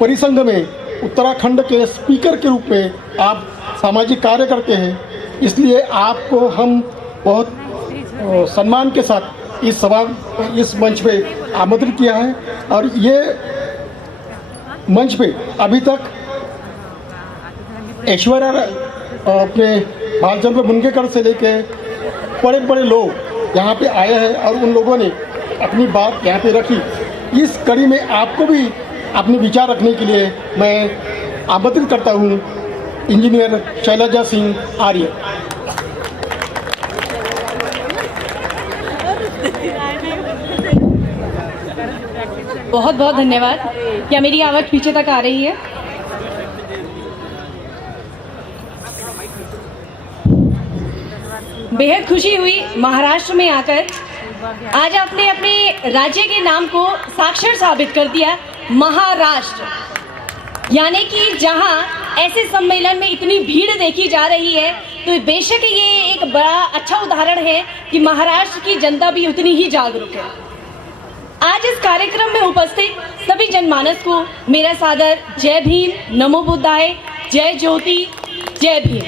परिसंघ में उत्तराखंड के स्पीकर के रूप में आप सामाजिक कार्य करते हैं, इसलिए आपको हम बहुत सम्मान के साथ इस मंच पे आमंत्रित किया है। और ये मंच पे अभी तक ऐश्वर्या अपने भालचंद्र मुनगेकर से लेके बड़े बड़े लोग यहाँ पे आए हैं और उन लोगों ने अपनी बात यहाँ पे रखी। इस कड़ी में आपको भी अपने विचार रखने के लिए मैं आमंत्रित करता हूँ इंजीनियर शैलजा सिंह आर्य। बहुत बहुत धन्यवाद। क्या मेरी आवाज़ पीछे तक आ रही है? बेहद खुशी हुई महाराष्ट्र में आकर। आज आपने अपने राज्य के नाम को साक्षर साबित कर दिया, महाराष्ट्र। यानी कि जहां ऐसे सम्मेलन में इतनी भीड़ देखी जा रही है, तो बेशक ये एक बड़ा अच्छा उदाहरण है कि महाराष्ट्र की जनता भी उतनी ही जागरूक है। आज इस कार्यक्रम में उपस्थित सभी जनमानस को मेरा सादर जय भीम, नमो बुद्धाय, जय ज्योति, जय भीम।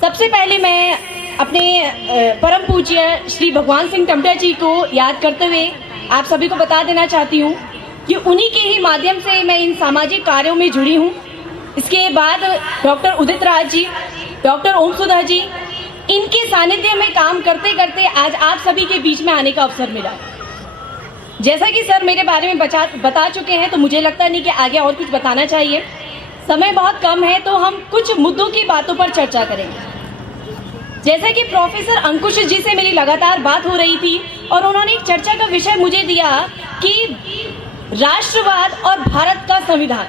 सबसे पहले मैं अपने परम पूज्य श्री भगवान सिंह टमटा जी को याद करते हुए आप सभी को बता देना चाहती हूँ कि उन्हीं के ही माध्यम से मैं इन सामाजिक कार्यों में जुड़ी हूँ। इसके बाद डॉक्टर उदित राज जी, डॉक्टर ओम सुधा जी, इनके सानिध्य में काम करते करते आज आप सभी के बीच में आने का अवसर मिला। जैसा कि सर मेरे बारे में बता चुके हैं, तो मुझे लगता नहीं कि आगे और कुछ बताना चाहिए। समय बहुत कम है, तो हम कुछ मुद्दों की बातों पर चर्चा करेंगे। जैसा कि प्रोफेसर अंकुश जी से मेरी लगातार बात हो रही थी और उन्होंने एक चर्चा का विषय मुझे दिया कि राष्ट्रवाद और भारत का संविधान।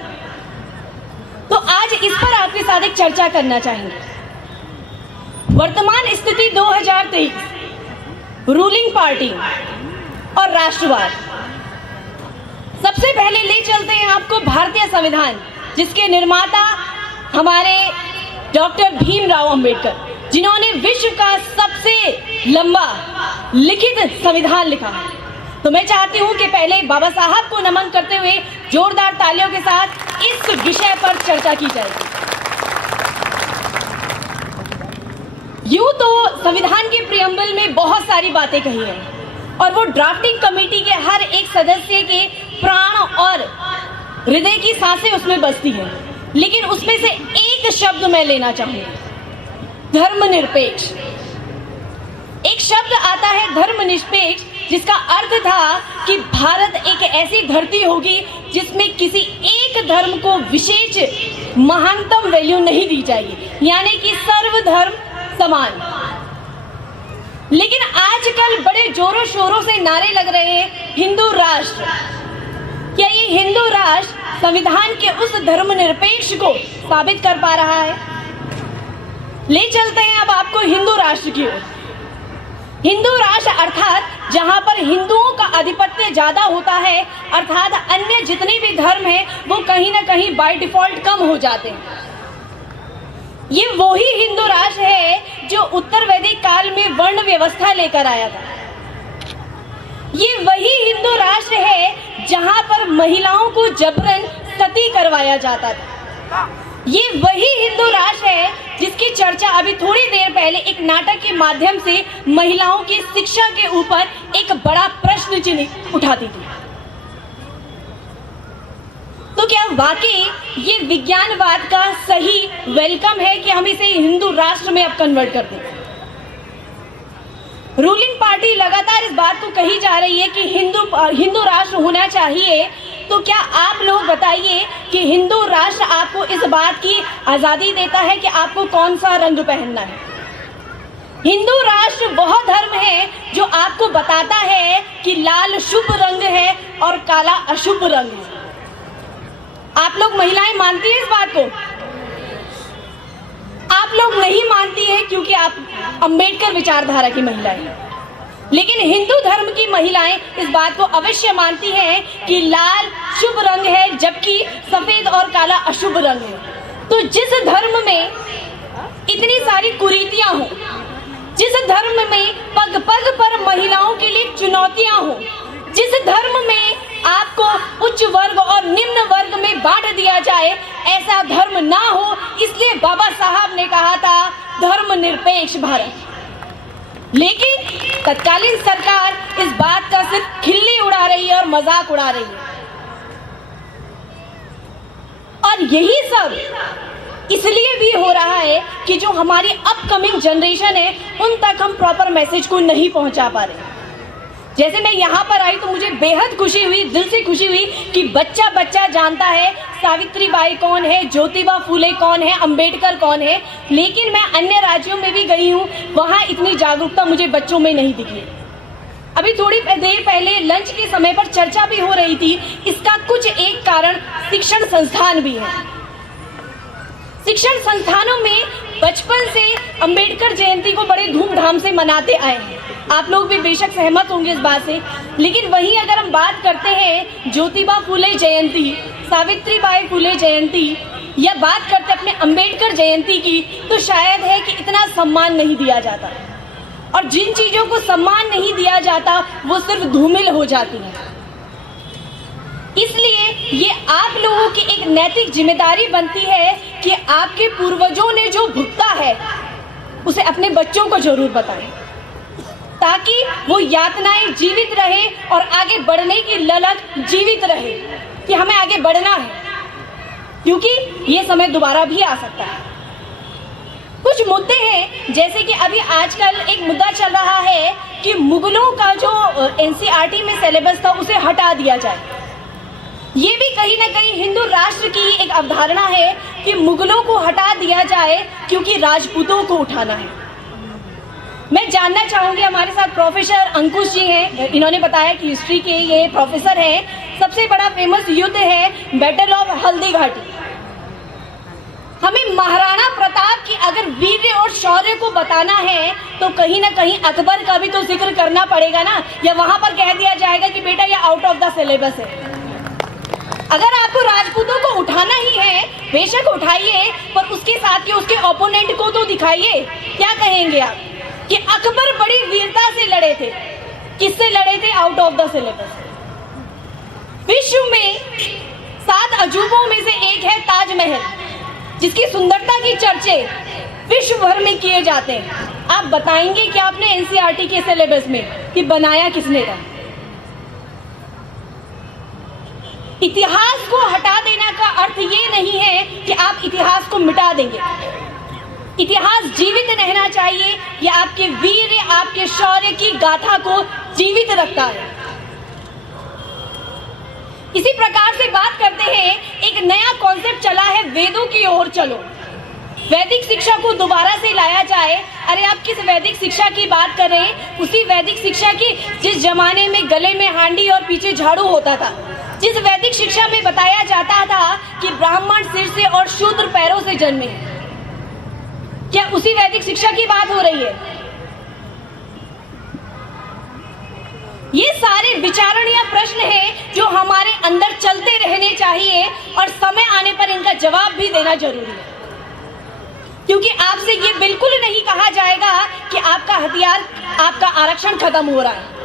तो आज इस पर आपके साथ एक चर्चा करना चाहेंगे। वर्तमान स्थिति 2023, रूलिंग पार्टी और राष्ट्रवाद। सबसे पहले ले चलते हैं आपको भारतीय संविधान, जिसके निर्माता हमारे डॉक्टर भीमराव अंबेडकर, जिन्होंने विश्व का सबसे लंबा लिखित संविधान लिखा है। तो मैं चाहती हूं कि पहले बाबा साहब को नमन करते हुए जोरदार तालियों के साथ इस विषय पर चर्चा की जाएगी। यूं तो संविधान के प्रियम्बल में बहुत सारी बातें कही हैं और वो ड्राफ्टिंग कमेटी के हर एक सदस्य के प्राण और हृदय की सांसें उसमें बसती हैं, लेकिन उसमें से एक शब्द मैं लेना चाहूंगी, धर्मनिरपेक्ष। एक शब्द आता है धर्मनिरपेक्ष, जिसका अर्थ था कि भारत एक ऐसी धरती होगी जिसमें किसी एक धर्म को विशेष महानतम वैल्यू नहीं दी जाएगी, यानी कि सर्वधर्म समान। लेकिन आजकल बड़े जोरों शोरों से नारे लग रहे हैं हिंदू राष्ट्र। क्या ये हिंदू राष्ट्र संविधान के उस धर्मनिरपेक्ष को साबित कर पा रहा है? ले चलते हैं अब आपको हिंदू राष्ट्र की ओर। हिंदू राष्ट्र अर्थात जहां पर हिंदुओं का आधिपत्य ज्यादा होता है, अर्थात अन्य जितने भी धर्म हैं वो कहीं ना कहीं बाय डिफॉल्ट कम हो जाते हैं। ये वही हिंदू राष्ट्र है जो उत्तर वैदिक काल में वर्ण व्यवस्था लेकर आया था। ये वही हिंदू राष्ट्र है जहां पर महिलाओं को जबरन सती करवाया जाता था। ये वही हिंदू राष्ट्र है जिसकी चर्चा अभी थोड़ी देर पहले एक नाटक के माध्यम से महिलाओं की शिक्षा के ऊपर एक बड़ा प्रश्न चिन्ह उठाती थी। तो क्या वाकई ये विज्ञानवाद का सही वेलकम है कि हम इसे हिंदू राष्ट्र में अब कन्वर्ट कर दें? रूलिंग पार्टी लगातार इस बात को कही जा रही है कि हिंदू राष्ट्र होना चाहिए। तो क्या आप लोग बताइए कि हिंदू राष्ट्र आपको इस बात की आजादी देता है कि आपको कौन सा रंग पहनना है? हिंदू राष्ट्र वह धर्म है जो आपको बताता है कि लाल शुभ रंग है और काला अशुभ रंग है। आप लोग महिलाएं मानती हैं इस बात को? आप लोग नहीं मानती हैं क्योंकि आप अंबेडकर विचारधारा की महिलाएं हैं। लेकिन हिंदू धर्म की महिलाएं इस बात को अवश्य मानती हैं कि लाल शुभ रंग है, जबकि सफेद और काला अशुभ रंग है। तो जिस धर्म में इतनी सारी कुरीतियां हो, जिस धर्म में पग पग पर महिलाओं के लिए चुनौतियां हो, जिस धर्म में आपको उच्च वर्ग और निम्न वर्ग में बांट दिया जाए, ऐसा धर्म ना हो, इसलिए बाबा साहब ने कहा था धर्मनिरपेक्ष भारत। लेकिन तत्कालीन सरकार इस बात का सिर्फ खिल्ली उड़ा रही है और मजाक उड़ा रही है। और यही सब इसलिए भी हो रहा है कि जो हमारी अपकमिंग जनरेशन है उन तक हम प्रॉपर मैसेज को नहीं पहुंचा पा रहे। जैसे मैं यहाँ पर आई तो मुझे बेहद खुशी हुई, दिल से खुशी हुई कि बच्चा बच्चा जानता है सावित्रीबाई कौन है, ज्योतिबा फूले कौन है, अंबेडकर कौन है। लेकिन मैं अन्य राज्यों में भी गई हूँ, वहाँ इतनी जागरूकता मुझे बच्चों में नहीं दिखी। अभी थोड़ी देर पहले लंच के समय पर चर्चा भी हो रही थी। इसका कुछ एक कारण शिक्षण संस्थान भी है। शिक्षण संस्थानों में बचपन से अंबेडकर जयंती को बड़े धूमधाम से मनाते आए हैं। आप लोग भी बेशक सहमत होंगे इस बात से। लेकिन वहीं अगर हम बात करते हैं ज्योतिबा फूले जयंती, सावित्रीबाई फूले जयंती या बात करते अपने अंबेडकर जयंती की, तो शायद है कि इतना सम्मान नहीं दिया जाता। और जिन चीजों को सम्मान नहीं दिया जाता वो सिर्फ धूमिल हो जाती हैं। इसलिए ये आप लोगों की एक नैतिक जिम्मेदारी बनती है कि आपके पूर्वजों ने जो भुगता है उसे अपने बच्चों को जरूर बताएं, ताकि वो यातनाएं जीवित रहे और आगे बढ़ने की ललक जीवित रहे कि हमें आगे बढ़ना है, क्योंकि ये समय दोबारा भी आ सकता है। कुछ मुद्दे हैं, जैसे कि अभी आजकल एक मुद्दा चल रहा है कि मुगलों का जो एनसीईआरटी में सिलेबस था उसे हटा दिया जाए। ये भी कहीं ना कहीं हिंदू राष्ट्र की एक अवधारणा है कि मुगलों को हटा दिया जाए क्योंकि राजपूतों को उठाना है। मैं जानना चाहूंगी, हमारे साथ प्रोफेसर अंकुश जी हैं, इन्होंने बताया कि हिस्ट्री के ये प्रोफेसर हैं। सबसे बड़ा फेमस युद्ध है बैटल ऑफ हल्दी घाटी। हमें महाराणा प्रताप की अगर वीर्य और शौर्य को बताना है तो कहीं ना कहीं अकबर का भी तो जिक्र करना पड़ेगा ना, या वहां पर कह दिया जाएगा कि बेटा ये आउट ऑफ द सिलेबस है। अगर आपको राजपूतों को उठाना ही है, बेशक उठाइए, पर उसके साथ ही उसके ओपोनेंट को तो दिखाइए। क्या कहेंगे आप कि अकबर बड़ी वीरता से लड़े थे। किससे लड़े थे? Out of the syllabus. विश्व में 7 अजूबों में से एक है ताजमहल, जिसकी सुंदरता की चर्चे विश्व भर में किए जाते हैं। आप बताएंगे कि आपने एनसीईआरटी के सिलेबस में कि बनाया किसने था? इतिहास को हटा देना का अर्थ ये नहीं है कि आप इतिहास को मिटा देंगे। इतिहास जीवित रहना चाहिए। ये आपके वीर, आपके शौर्य की गाथा को जीवित रखता है। इसी प्रकार से बात करते हैं, एक नया कॉन्सेप्ट चला है, वेदों की ओर चलो। वैदिक शिक्षा को दोबारा से लाया जाए। अरे आप किस वैदिक शिक्षा की बात कर रहे हैं? उसी वैदिक शिक्षा की जिस जमाने में गले में हांडी और पीछे झाड़ू होता था, जिस वैदिक शिक्षा में बताया जाता था कि ब्राह्मण सिर से और शूद्र पैरों से जन्मे। क्या उसी वैदिक शिक्षा की बात हो रही है? ये सारे विचारण या प्रश्न हैं जो हमारे अंदर चलते रहने चाहिए और समय आने पर इनका जवाब भी देना जरूरी है। क्योंकि आपसे ये बिल्कुल नहीं कहा जाएगा कि आपका हथियार, आपका आरक्षण खत्म हो रहा है।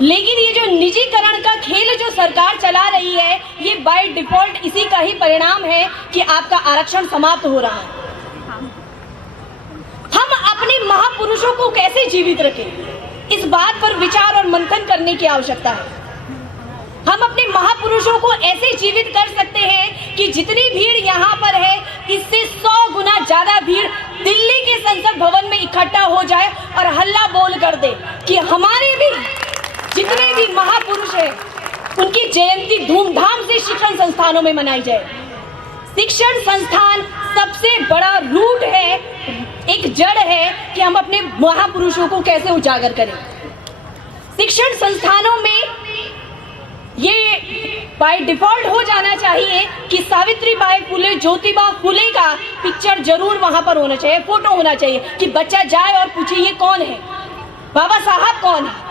लेकिन ये जो निजीकरण का खेल जो सरकार चला रही है, ये बाय डिफॉल्ट इसी का ही परिणाम है कि आपका आरक्षण समाप्त हो रहा है। हम अपने महापुरुषों को कैसे जीवित रखें, इस बात पर विचार और मंथन करने की आवश्यकता है। हम अपने महापुरुषों को ऐसे जीवित कर सकते हैं कि जितनी भीड़ यहाँ पर है, इससे 100 गुना ज्यादा भीड़ दिल्ली के संसद भवन में इकट्ठा हो जाए और हल्ला बोल कर दे कि हमारे भी जितने भी महापुरुष हैं उनकी जयंती धूमधाम से शिक्षण संस्थानों में मनाई जाए। शिक्षण संस्थान सबसे बड़ा रूट है, एक जड़ है कि हम अपने महापुरुषों को कैसे उजागर करें। शिक्षण संस्थानों में ये बाय डिफॉल्ट हो जाना चाहिए कि सावित्रीबाई फुले, ज्योतिबा फुले का पिक्चर जरूर वहां पर होना चाहिए, फोटो होना चाहिए कि बच्चा जाए और पूछे ये कौन है, बाबा साहब कौन है।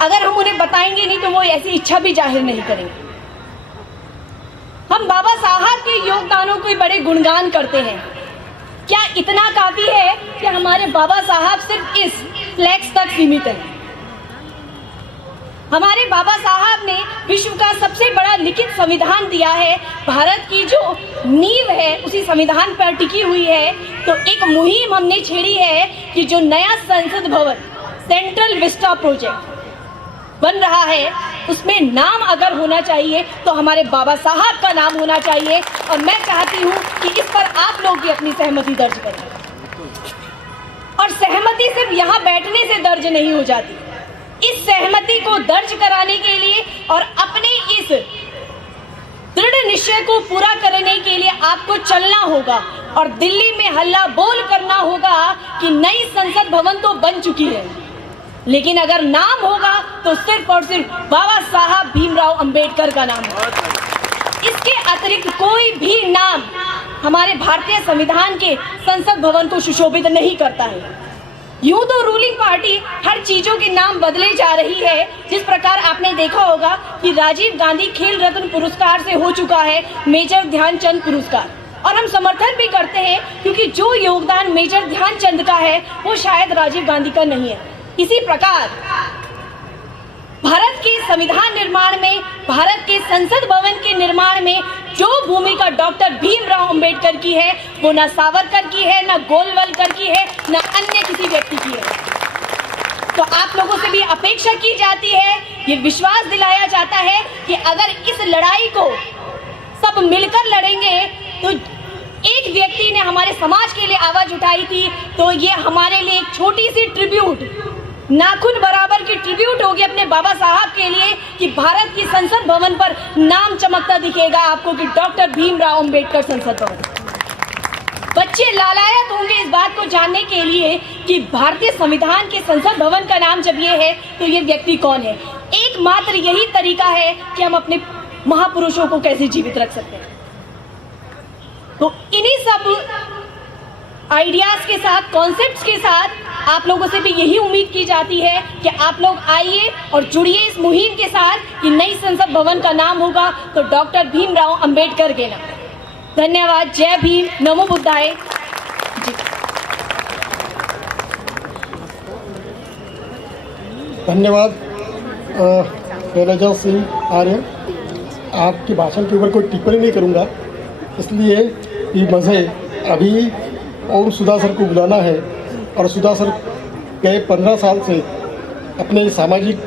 अगर हम उन्हें बताएंगे नहीं तो वो ऐसी इच्छा भी जाहिर नहीं करेंगे। हम बाबा साहब के योगदानों के बड़े गुणगान करते हैं। क्या इतना काफी है कि हमारे बाबा साहब सिर्फ इस फ्लैक्स तक सीमित है? हमारे बाबा साहब ने विश्व का सबसे बड़ा लिखित संविधान दिया है, भारत की जो नींव है उसी संविधान पर टिकी हुई है, तो एक मुहिम हमने छेड़ी है कि जो नया संसद भवन सेंट्रल विस्टा प्रोजेक्ट बन रहा है उसमें नाम अगर होना चाहिए तो हमारे बाबा साहब का नाम होना चाहिए। और मैं चाहती हूँ कि इस पर आप लोग भी अपनी सहमति दर्ज करें। और सहमति सिर्फ यहाँ बैठने से दर्ज नहीं हो जाती, इस सहमति को दर्ज कराने के लिए और अपने इस दृढ़ निश्चय को पूरा करने के लिए आपको चलना होगा और दिल्ली में हल्ला बोल करना होगा कि नई संसद भवन तो बन चुकी है, लेकिन अगर नाम होगा तो सिर्फ और सिर्फ बाबा साहब भीमराव अंबेडकर का नाम होगा। इसके अतिरिक्त कोई भी नाम हमारे भारतीय संविधान के संसद भवन को सुशोभित नहीं करता है। यूं तो रूलिंग पार्टी हर चीजों के नाम बदले जा रही है, जिस प्रकार आपने देखा होगा कि राजीव गांधी खेल रत्न पुरस्कार से हो चुका है मेजर ध्यानचंद पुरस्कार, और हम समर्थन भी करते हैं क्योंकि जो योगदान मेजर ध्यानचंद का है वो शायद राजीव गांधी का नहीं है। इसी प्रकार भारत के संविधान निर्माण में, भारत के संसद भवन के निर्माण में जो भूमिका डॉक्टर भीमराव अंबेडकर की है वो ना सावरकर की है, ना गोलवलकर की है, ना अन्य किसी व्यक्ति की है। तो आप लोगों से भी अपेक्षा की जाती है, ये विश्वास दिलाया जाता है कि अगर इस लड़ाई को सब मिलकर लड़ेंगे तो एक व्यक्ति ने हमारे समाज के लिए आवाज उठाई थी, तो ये हमारे लिए एक छोटी सी ट्रिब्यूट, नाखून बराबर की ट्रिब्यूट होगी अपने बाबा साहब के लिए कि भारत की संसद भवन पर नाम चमकता दिखेगा आपको कि डॉक्टर भीमराव अंबेडकर संसद भवन। बच्चे लालायत होंगे इस बात को जानने के लिए कि भारतीय संविधान के संसद भवन का नाम जब ये है तो ये व्यक्ति कौन है। एकमात्र यही तरीका है कि हम अपने महापुरुषों को कैसे जीवित रख सकते हैं। तो इन्हीं सब आइडियाज के साथ, कॉन्सेप्ट्स के साथ आप लोगों से भी यही उम्मीद की जाती है कि आप लोग आइए और जुड़िए इस मुहिम के साथ कि नई संसद भवन का नाम होगा तो डॉक्टर भीमराव अंबेडकर के नाम। धन्यवाद। जय भीम, नमो बुद्धाय। धन्यवाद शैलजा सिंह आर्य। आपके भाषण के ऊपर कोई टिप्पणी नहीं करूँगा, इसलिए कि मुझे अभी ओम सुधा सर को बुलाना है और सुधा सर गए 15 साल से अपने सामाजिक